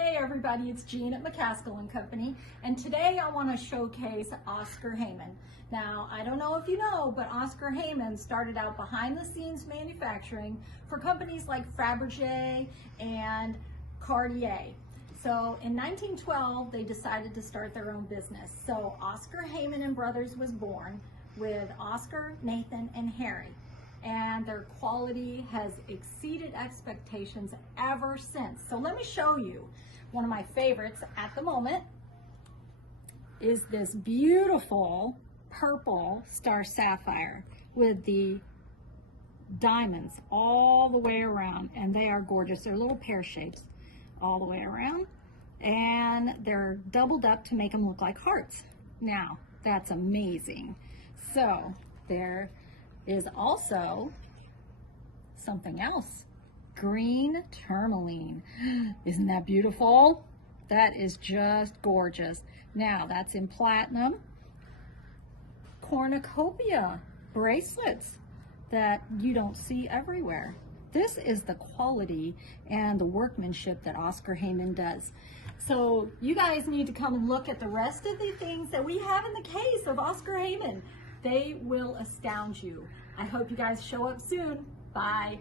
Hey everybody, it's Jean at McCaskill and Company, and today I want to showcase Oscar Heyman. Now, I don't know if you know, but Oscar Heyman started out behind the scenes manufacturing for companies like Faberge and Cartier. So in 1912, they decided to start their own business. So Oscar Heyman Brothers was born with Oscar, Nathan, and Harry. And their quality has exceeded expectations ever since. So let me show you. One of my favorites at the moment is this beautiful purple star sapphire with the diamonds all the way around, and they are gorgeous. They're little pear shapes all the way around, and they're doubled up to make them look like hearts. Now, that's amazing. So there is also something else. Green tourmaline. Isn't that beautiful? That is just gorgeous. Now that's in platinum. Cornucopia bracelets that you don't see everywhere. This is the quality and the workmanship that Oscar Heyman does. So you guys need to come and look at the rest of the things that we have in the case of Oscar Heyman. They will astound you. I hope you guys show up soon. Bye.